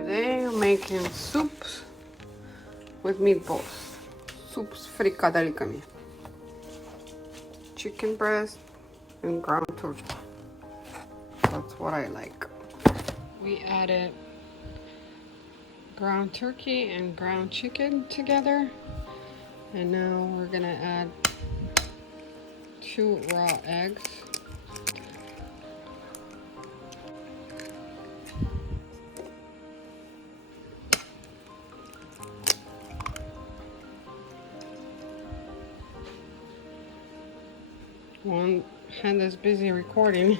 Today I'm making soups with meatballs. Soups Фрикадельками. Chicken breast and ground turkey. That's what I like. We added ground turkey and ground chicken together. And now we're gonna add 2 raw eggs. One hand is busy recording.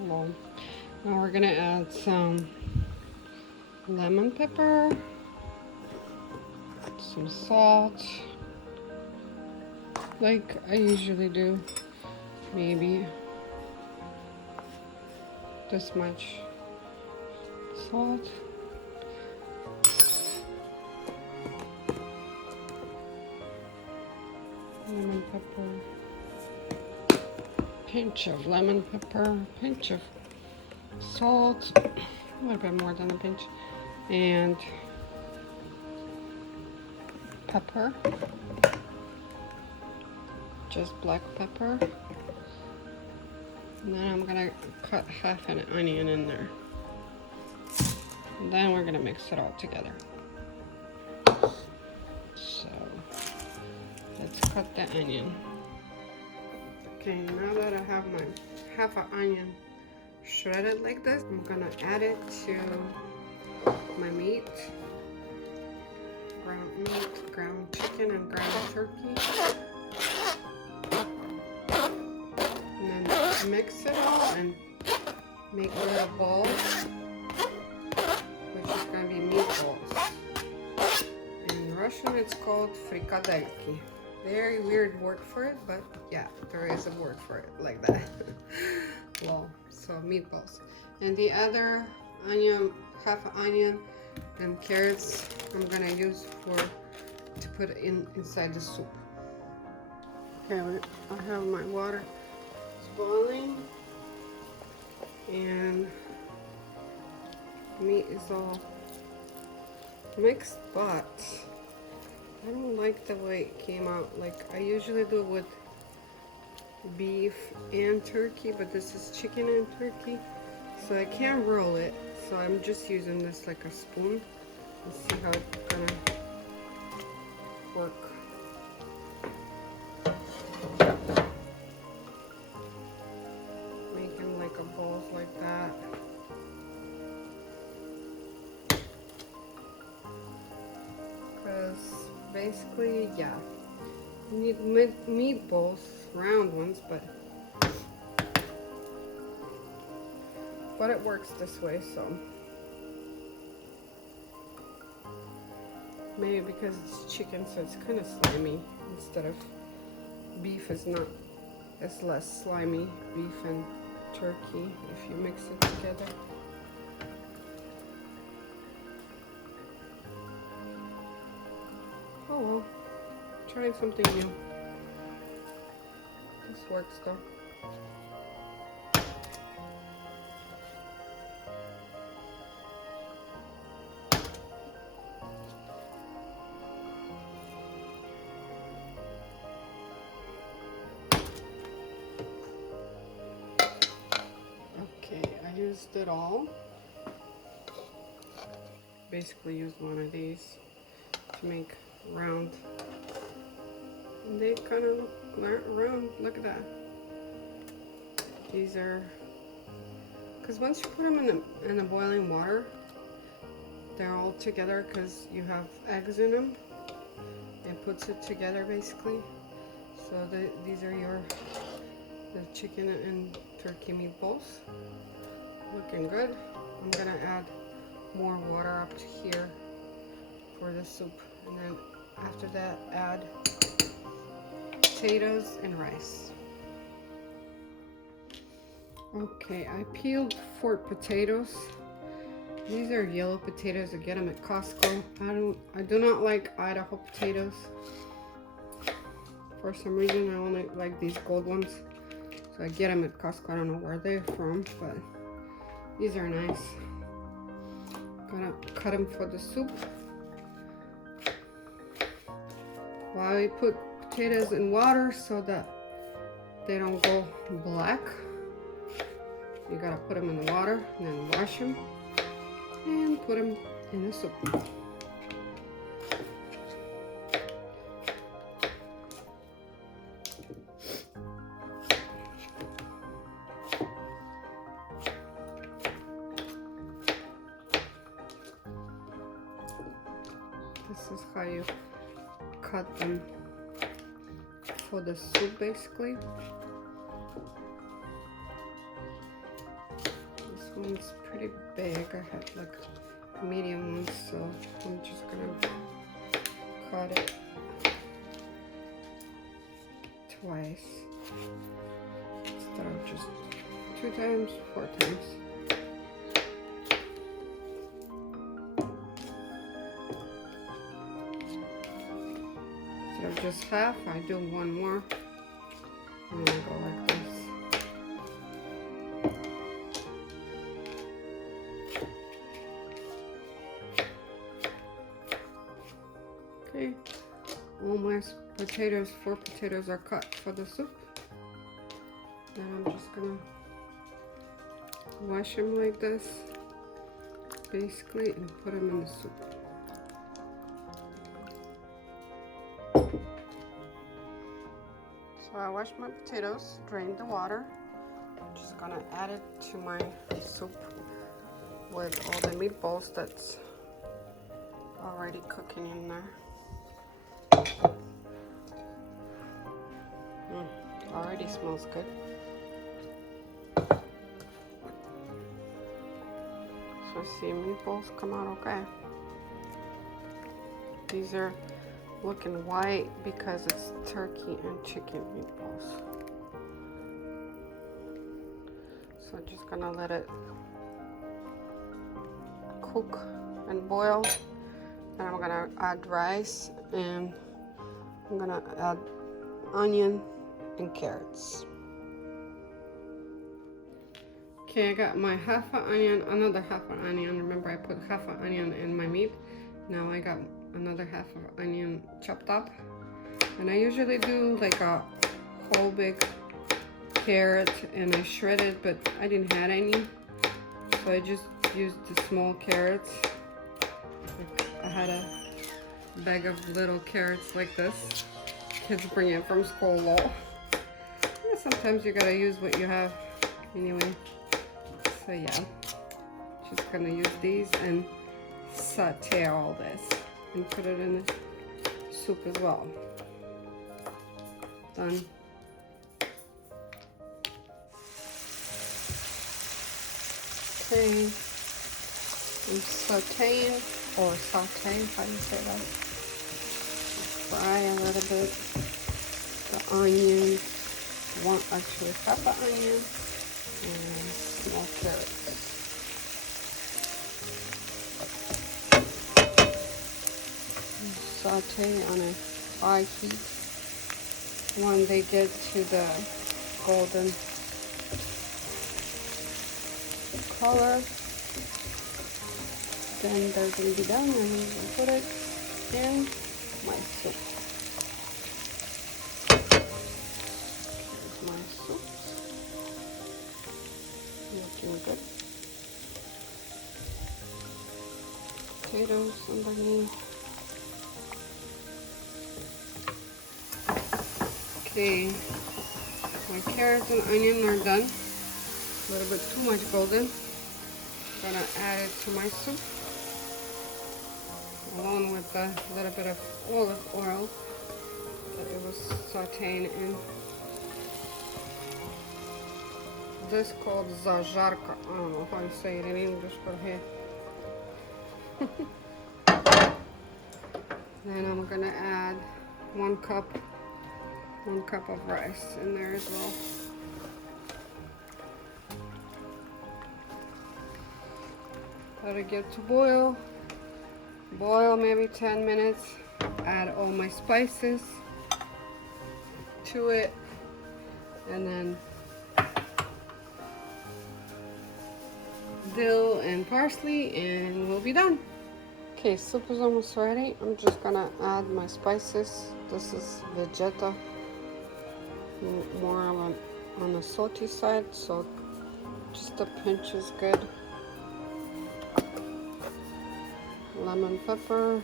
Well, now we're gonna add some lemon pepper, some salt, like I usually do, maybe this much salt. Lemon pepper, pinch of lemon pepper, pinch of salt, a little bit more than a pinch, and pepper, just black pepper. And then I'm gonna cut half an onion in there. And then we're gonna mix it all together. So let's cut the onion. Okay, now that I have my half an onion shredded like this, I'm gonna add it to my meat. Ground meat, ground chicken, and ground turkey. And then mix it all and make little balls, which is gonna be meatballs. In Russian it's called Фрикадельками. Very weird word for it, but yeah, there is a word for it like that. Well, so meatballs. And the other onion, half an onion and carrots, I'm gonna use to put inside the soup. Okay, I have my water. It's boiling, and meat is all mixed, but I don't like the way it came out. Like I usually do it with beef and turkey, but this is chicken and turkey, so I can't roll it. So I'm just using this like a spoon and see how it's gonna work. Making like a balls like that. Because basically, yeah, you need meatballs, round ones, but it works this way, so maybe because it's chicken, so it's kind of slimy instead of beef. Is not, it's less slimy, beef and turkey, if you mix it together. Oh well, trying something new. This works though. Okay, I used it all. Basically used one of these to make round. And they kind of look round. Look at that. These are, because once you put them in the boiling water, they're all together because you have eggs in them. It puts it together basically. So these are the chicken and turkey meatballs. Looking good. I'm gonna add more water up to here for the soup, and then after that add potatoes and rice. Okay, I peeled 4 potatoes. These are yellow potatoes. I get them at Costco. I do not like Idaho potatoes. For some reason I only like these gold ones. So I get them at Costco. I don't know where they're from, but these are nice. gonna cut them for the soup. While we put potatoes in water so that they don't go black, you gotta put them in the water and then wash them and put them in the soup. This is how you cut them for the soup, basically. This one's pretty big. I had like medium ones, so I'm just gonna cut it twice instead of just 2 times, 4 times. Instead of just half, I do one more and then go like this. Okay, all my potatoes, 4 potatoes are cut for the soup. And I'm just gonna wash them like this, basically, and put them in the soup. So I washed my potatoes, drained the water. I'm just gonna add it to my soup with all the meatballs that's already cooking in there. Already smells good. So see, meatballs come out okay. These are looking white because it's turkey and chicken meatballs. So just gonna let it cook and boil. And I'm gonna add rice, and I'm gonna add onion and carrots. Okay, I got my half an onion, another half an onion. Remember, I put half an onion in my meat. Now I got another half of onion chopped up. And I usually do like a whole big carrot and I shred it, but I didn't have any. So I just used the small carrots. I had a bag of little carrots like this. Kids bring it from school. Yeah, sometimes you gotta use what you have anyway. So yeah, just gonna use these and saute all this and put it in the soup as well. Done. Okay, I'm sauteing, or saute, how do you say that? Fry a little bit the onions, actually half an onion and small carrots. Saute on a high heat. When they get to the golden color, then they're going to be done, and we'll put it in my soup. Here's my soup. Looking good. Potatoes underneath. Okay, my carrots and onion are done. A little bit too much golden. Gonna add it to my soup, along with a little bit of olive oil that it was sauteing in. This is called zajarka. I don't know how you say it in English, but here. Then I'm gonna add 1 cup of rice in there as well. Let it get to boil. Boil maybe 10 minutes. Add all my spices to it, and then dill and parsley, and we'll be done. Okay, soup is almost ready. I'm just gonna add my spices. This is vegeta, more on the salty side, so just a pinch is good. Lemon pepper,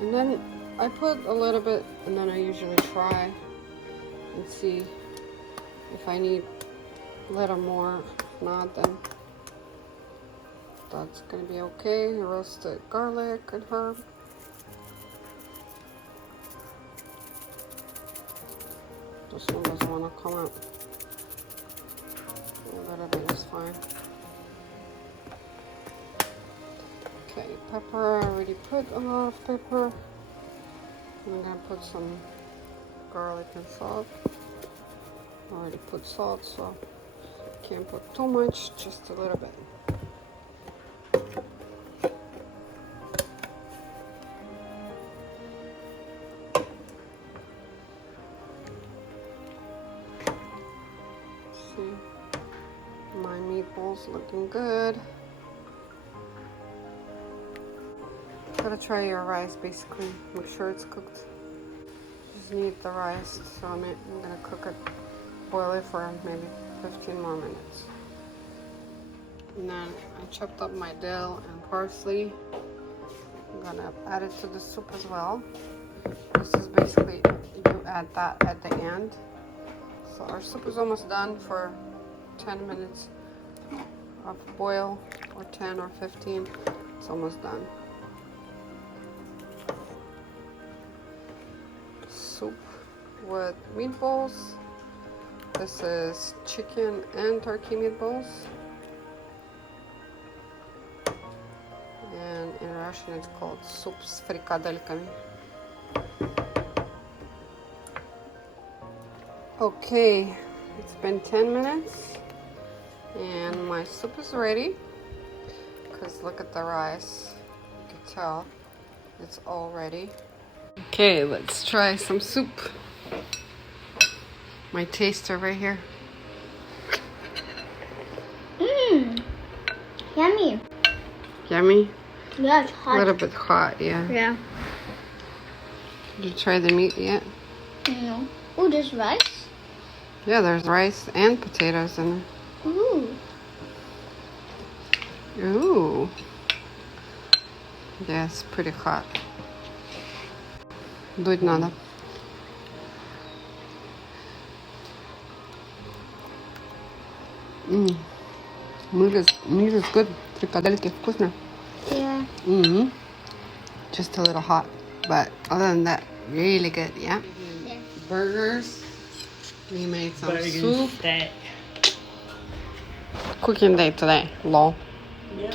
and then I put a little bit, and then I usually try and see if I need a little more. If not, then that's gonna be okay. Roasted garlic and herb. This one doesn't want to come out. A little bit is fine. Okay, pepper. I already put a lot of pepper. I'm gonna put some garlic and salt. I already put salt, so can't put too much, just a little bit. See, my meatballs looking good. Gotta try your rice, basically. Make sure it's cooked. Just need the rice, so I'm gonna cook it, boil it for maybe 15 more minutes. And then I chopped up my dill and parsley. I'm gonna add it to the soup as well. This is basically, you add that at the end. So our soup is almost done for 10 minutes of boil, or 10 or 15. It's almost done. Soup with meatballs. This is chicken and turkey meatballs. And in Russian it's called soup с фрикадельками. Okay, it's been 10 minutes and my soup is ready. Because look at the rice. You can tell it's all ready. Okay, let's try some soup. My taster right here. Mmm, yummy. Yummy? Yeah, it's hot. A little bit hot, yeah. Yeah. Did you try the meat yet? No. Oh, there's rice? Yeah, there's rice and potatoes in there. Ooh. Ooh. Yeah, it's pretty hot. Дуть надо. Meat is good. Фрикадельки вкусно. Yeah. Just a little hot, but other than that, really good. Yeah. Yeah. Burgers. We made some Burgers, soup. steak. Cooking day today. Lol. Yep.